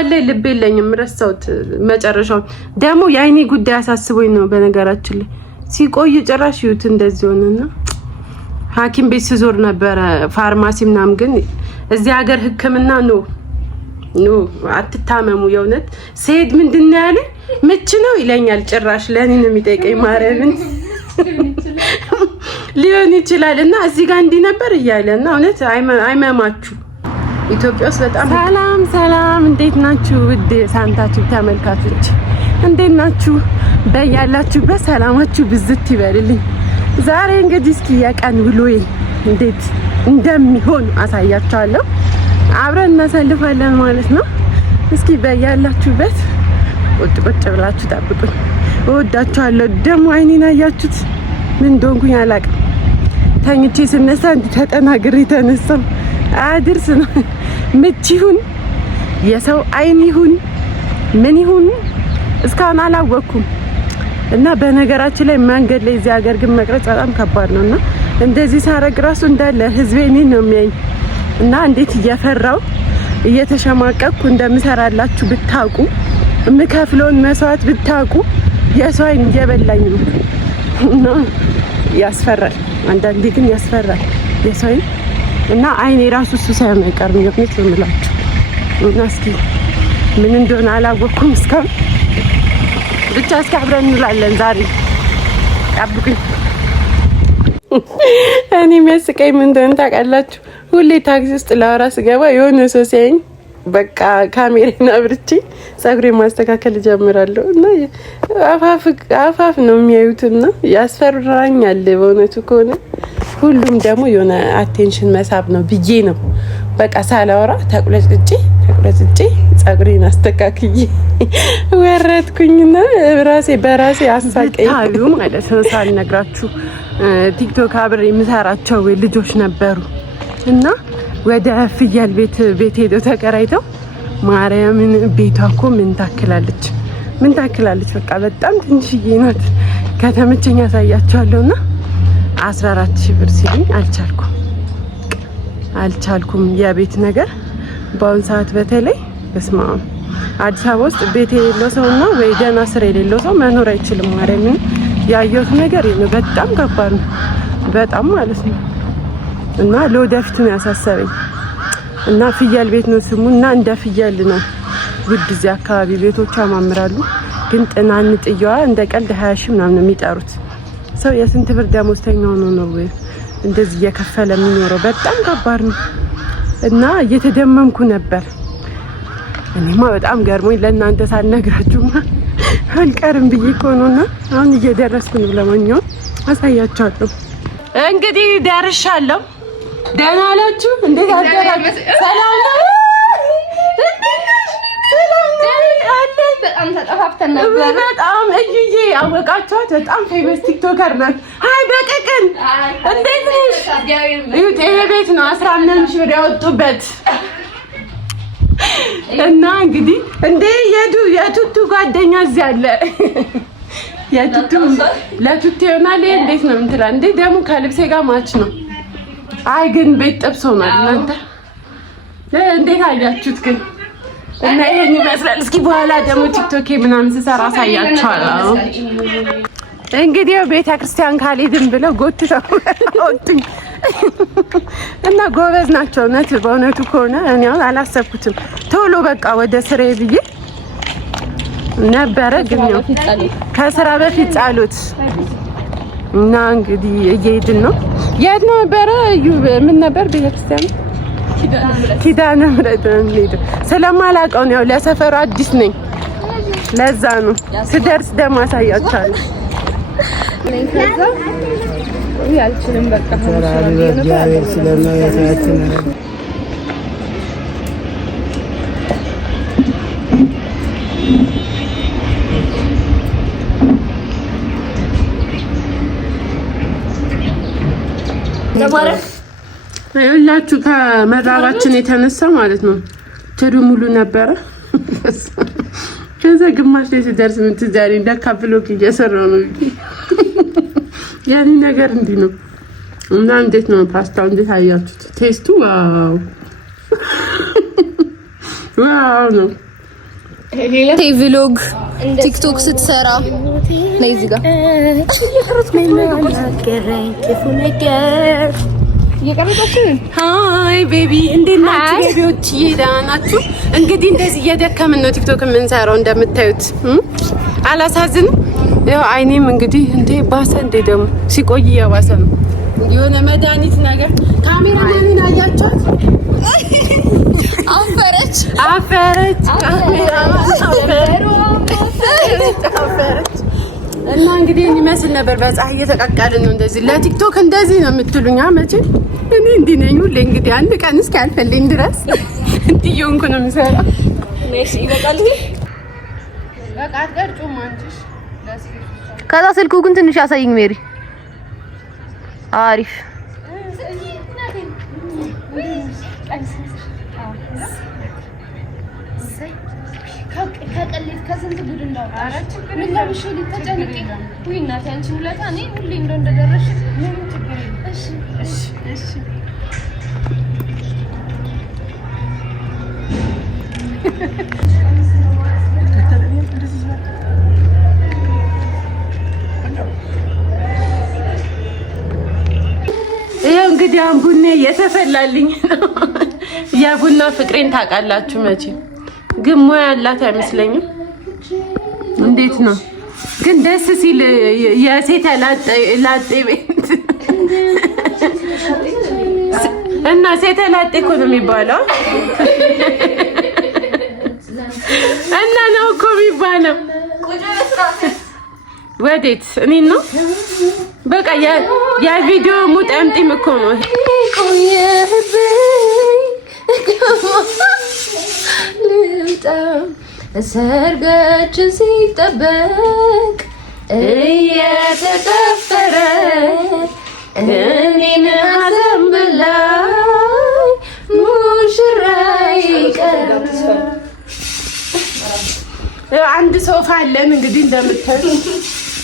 መሀል ላይ ልብ የለኝም ረሳሁት መጨረሻው ደግሞ የአይኔ ጉዳይ አሳስቦኝ ነው በነገራችን ላይ ሲቆይ ጭራሽ ይሁት እንደዚህ ሆነና ሐኪም ቤት ስዞር ነበረ ፋርማሲ ምናምን ግን እዚህ ሀገር ህክምና ኖ አትታመሙ የውነት ሰይድ ምንድነው ያለ ምች ነው ይለኛል ጭራሽ ለኔ ነው የሚጠይቀኝ ማርያምን ሊሆን ይችላል እና እዚህ ጋር እንዲህ ነበር እያለና እውነት አይመማችሁ ኢትዮጵያ ውስጥ በጣም ሰላም እንዴት ናችሁ ውድ ሳንታችሁ ተመልካቾች እንዴት ናችሁ በያላችሁበት ሰላማችሁ ብዝት ይበልልኝ ዛሬ እንግዲህ እስኪ የቀን ውሎዬ እንዴት እንደሚሆን አሳያችኋለሁ አብረን እናሳልፋለን ማለት ነው እስኪ በያላችሁበት ቁጭ ብላችሁ ጠብቁኝ እወዳችኋለሁ ደግሞ አይኔን አያችሁት ምን እንደሆንኩኝ አላውቅም ተኝቼ ስነሳ ተጠናግሬ ተነሳው አድርስ ነው ምች ይሁን የሰው አይን ይሁን ምን ይሁን እስካሁን አላወኩም እና በነገራችን ላይ መንገድ ላይ እዚህ ሀገር ግን መቅረጽ በጣም ከባድ ነውና እንደዚህ ሳረግ ራሱ እንዳለ ህዝቤ እኔን ነው የሚያኝ እና እንዴት እየፈራው እየተሸማቀቅኩ እንደምሰራላችሁ ብታውቁ የምከፍለውን መስዋዕት ብታውቁ የሰው አይን እየበላኝ ነው እና ያስፈራል አንዳንዴ ግን ያስፈራል የሰው አይን እና አይኔ ራሱ እሱ ሳይሆን አይቀርም የት ነው የምላችሁ እና እስኪ ምን እንደሆነ አላወኩም እስካሁን ብቻ እስኪ አብረን እንውላለን ዛሬ ጠብቁኝ እኔ የሚያስቀኝ ምን እንደሆነ ታውቃላችሁ ሁሌ ታክሲ ውስጥ ላወራ ስገባ የሆነ ሰው ሲያየኝ በቃ ካሜራዬን አብርቼ ፀጉሬን ማስተካከል ጀምራለሁ እና አፋፍ ነው የሚያዩትና ያስፈራኛል በእውነቱ ከሆነ ሁሉም ደግሞ የሆነ አቴንሽን መሳብ ነው ብዬ ነው በቃ ሳላወራ ተቁለጭጭ ፀጉሬን አስተካክዬ ወረድኩኝና በራሴ አሳቀኝ ታዩ ማለት ነው ሳልነግራችሁ ቲክቶክ አብሬ የምሰራቸው ልጆች ነበሩ እና ወደ ፍየል ቤት ሄደው ተከራይተው ማርያምን ቤቷ እኮ ምን ታክላለች በቃ በጣም ትንሽዬ ናት ከተመቸኝ ያሳያቸዋለሁና 14000 ብር ሲሉኝ አልቻልኩም የቤት ነገር በአሁን ሰዓት በተለይ በስማ አዲስ አበባ ውስጥ ቤት የሌለው ሰውና ወይ ደህና ስራ የሌለው ሰው መኖር አይችልም ማርያምን ያየሁት ነገር በጣም ከባድ ነው በጣም ማለት ነው እና ለወደፊት ነው ያሳሰበኝ እና ፍየል ቤት ነው ስሙ እና እንደ ፍየል ነው ውድ እዚህ አካባቢ ቤቶች ያማምራሉ ግን ጥናንጥየዋ እንደ ቀልድ 20,000 ምናምን ነው የሚጠሩት ሰው የስንት ብር ደሞዝተኛ ነው እንደዚህ እየከፈለ የሚኖረው በጣም ከባድ ነው እና እየተደመምኩ ነበር እኔማ በጣም ገርሞኝ ለእናንተ ሳልነግራችሁ አልቀርም ብዬ እኮ ነውና አሁን እየደረስኩ ነው ለማንኛውም አሳያችኋለሁ እንግዲህ ደርሻለሁ ደህና ናችሁ እንዴት አደራችሁ ሰላም ነው በጣም ተጠፋፍተን ነበር በጣም እዩዬ አወቃችኋት በጣም ፌመስ ቲክቶከር ናት ሃይ በቀቀን እንዴት ነሽ ይሄ ቤት ነው 15 ሺህ ያወጡበት እና እንግዲህ እንዴ የቱቱ ጓደኛ እዚህ አለ ለቱቱ ይሆናል እንዴት ነው እንትላ እንዴ ደግሞ ከልብሴ ጋር ማች ነው አይ ግን ቤት ጥብስ ሆኗል እናንተ እንዴት አያችሁት ግን እና ይሄን ይመስላል እስኪ በኋላ ደግሞ ቲክቶክ ምናምን ስሰራ አሳያችኋለሁ እንግዲህ ቤተክርስቲያን ካልሄድን ብለው ጎትተው አወጡኝ እና ጎበዝ ናቸው በእውነቱ ከሆነ እኔ አላሰብኩትም ቶሎ በቃ ወደ ስሬ ብዬ ነበረ ግን ነው ከስራ በፊት ጸሎት እና እንግዲህ እየሄድን ነው የት ነበረ ምን ነበር ቤተክርስቲያን ኪዳነ ምሕረት ነው ስለማላውቀው ነው ለሰፈሩ አዲስ ነኝ ለዛ ነው ስደርስ ደግሞ አሳያችኋለሁ ያልችልም በቃ እግዚአብሔር ስለማያታችን ይኸውላችሁ ከመራባችን የተነሳ ማለት ነው ትሩ ሙሉ ነበረ ከዛ ግማሽ ላይ ሲደርስ ምን ትዛሬ እንዳካፍሎክ እየሰራው ነው ያኔ ነገር እንዲህ ነው እና እንዴት ነው ፓስታው እንዴት አያችሁት ቴስቱ ዋው ነው ቪሎግ ቲክቶክ ስትሰራ ነይ እዚህ ጋር ሃይ ቤቢ እንዴት ናችሁ? ቤቢዎች ደህና ናችሁ? እንግዲህ እንደዚህ እየደከምን ነው ቲክቶክ የምንሰራው እንደምታዩት። አላሳዝንም? ያው አይኔም እንግዲህ እንዴ ባሰ እንዴ ደግሞ ሲቆይ እየባሰ ነው። የሆነ መድኃኒት ነገር ካሜራማንን አያችኋት? አፈረች ካሜራማን አፈረች። እና እንግዲህ የሚመስል ነበር። በፀሐይ እየተቀቀልን ነው። እንደዚህ ለቲክቶክ እንደዚህ ነው የምትሉኝ? መቼ እኔ እንዲህ ነኝ ሁሌ። እንግዲህ አንድ ቀን እስኪ አልፈልኝ ድረስ እንዲህ እየሆንኩ ነው የምሰራው። እሺ ይበቃል። በቃ አትቀርጩም አንቺስ። ከዛ ስልኩ ግን ትንሽ ያሳይኝ ሜሪ። አሪፍ ከቀሌት ከስንት ጉድ እንዳወጣ አራች ምን ለብሽ ልትጨነቂ? ወይ እናቴ አንቺ ሁለታ እኔ ሁሌ እንደደረሽ ምን ችግር የለም። እሺ ይሄው እንግዲህ ቡና እየተፈላልኝ ነው። የቡና ፍቅሬን ታውቃላችሁ መቼም። ግን ሙያ ያላት አይመስለኝም። እንዴት ነው ግን ደስ ሲል የሴት ላጤ ቤት እና ሴት ላጤ እኮ ነው የሚባለው። እና ነው እኮ የሚባለው። ወዴት እኔን ነው በቃ የቪዲዮ ሙጠምጢም እኮ ነው። ሰርጋችን ሲጠበቅ እየተጨፈረ እኔን ሐዘን በላይ ሙሽራዬ ቀረ። አንድ ሶፋ አለን እንግዲህ እንደምታዩት።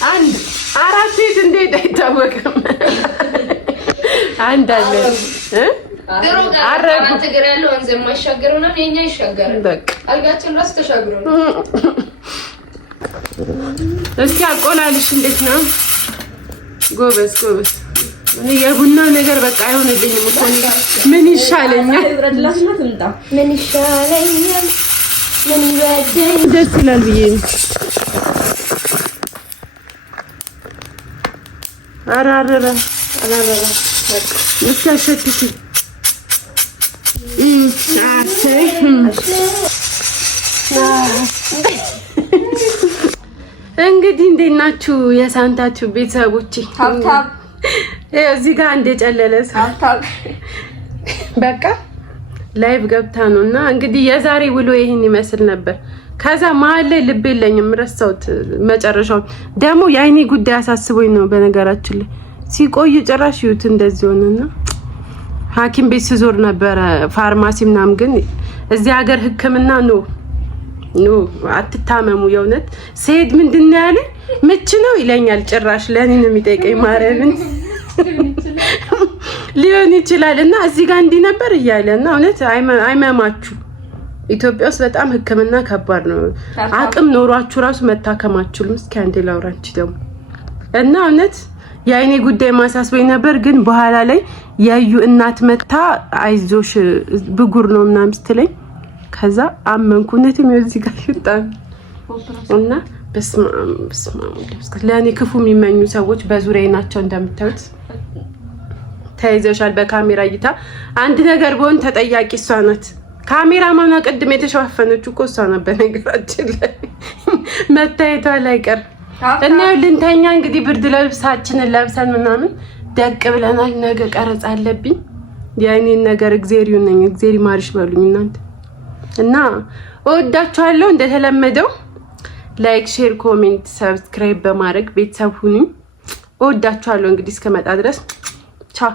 አንድ አራት ሴት እንዴት አይታወቅም። አንድ አለን አረጋግጥ ገር ያለው ወንዝ የማይሻገረው ነው የኛ ይሻገራል። በቃ አልጋችን ራስ ተሻግሮ ነው። እስኪ አቆላልሽ እንዴት ነው? ጎበዝ። እኔ የቡና ነገር በቃ አይሆንልኝም እኮ ምን ይሻለኛል? ምን ይሻለኛል? ምን ይበደኝ? ደስ ይላል ብዬ ነው። አራራራ በቃ እስኪ እንግዲህ እንዴት ናችሁ የሳንታችሁ ቤተሰቦቼ? ታብታብ እዚህ ጋር እንደጨለለ ታብታብ በቃ ላይቭ ገብታ ነውና እንግዲህ የዛሬ ውሎ ይሄን ይመስል ነበር። ከዛ መሀል ላይ ልብ የለኝም ረሳሁት። መጨረሻው ደግሞ የአይኔ ጉዳይ አሳስቦኝ ነው። በነገራችን ላይ ሲቆይ ጭራሽ ይሁት እንደዚህ ሆነና ሐኪም ቤት ስዞር ነበረ ፋርማሲ ምናምን። ግን እዚህ ሀገር ሕክምና ኖ አትታመሙ። የእውነት ስሄድ ምንድነው ያለ ምች ነው ይለኛል። ጭራሽ ለኔ ነው የሚጠይቀኝ። ማርያምን ሊሆን ይችላል እና እዚህ ጋር እንዲህ ነበር እያለና እውነት አይመማችሁ። ኢትዮጵያ ውስጥ በጣም ሕክምና ከባድ ነው። አቅም ኖሯችሁ ራሱ መታከማችሁም። እስኪ አንዴ ላውራንቺ ደግሞ እና እውነት የአይኔ ጉዳይ ማሳስበኝ ነበር። ግን በኋላ ላይ ያዩ እናት መታ አይዞሽ ብጉር ነው ምናምን ስትለኝ ከዛ አመንኩ። እውነትም እዚህ ጋር ይጣል እና በስመ አብ ለኔ ክፉ የሚመኙ ሰዎች በዙሪያዬ ናቸው። እንደምታዩት ተይዘሻል በካሜራ እይታ። አንድ ነገር በሆን ተጠያቂ እሷ ናት። ካሜራማኗ ቅድም የተሸፋፈነችው እኮ እሷ ናት። በነገራችን ላይ መታየቷ ላይ ቀር እና ልንተኛ እንግዲህ ብርድ ልብሳችንን ለብሰን ምናምን ደቅ ብለናል። ነገ ቀረጻ አለብኝ። የአይኔን ነገር እግዚአብሔር ይሁንኝ። እግዚአብሔር ማርሽ በሉኝ እናንተ እና እወዳችኋለሁ። እንደተለመደው ላይክ፣ ሼር፣ ኮሜንት፣ ሰብስክራይብ በማድረግ ቤተሰብ ሁኑ። እወዳችኋለሁ። እንግዲህ እስከመጣ ድረስ ቻው።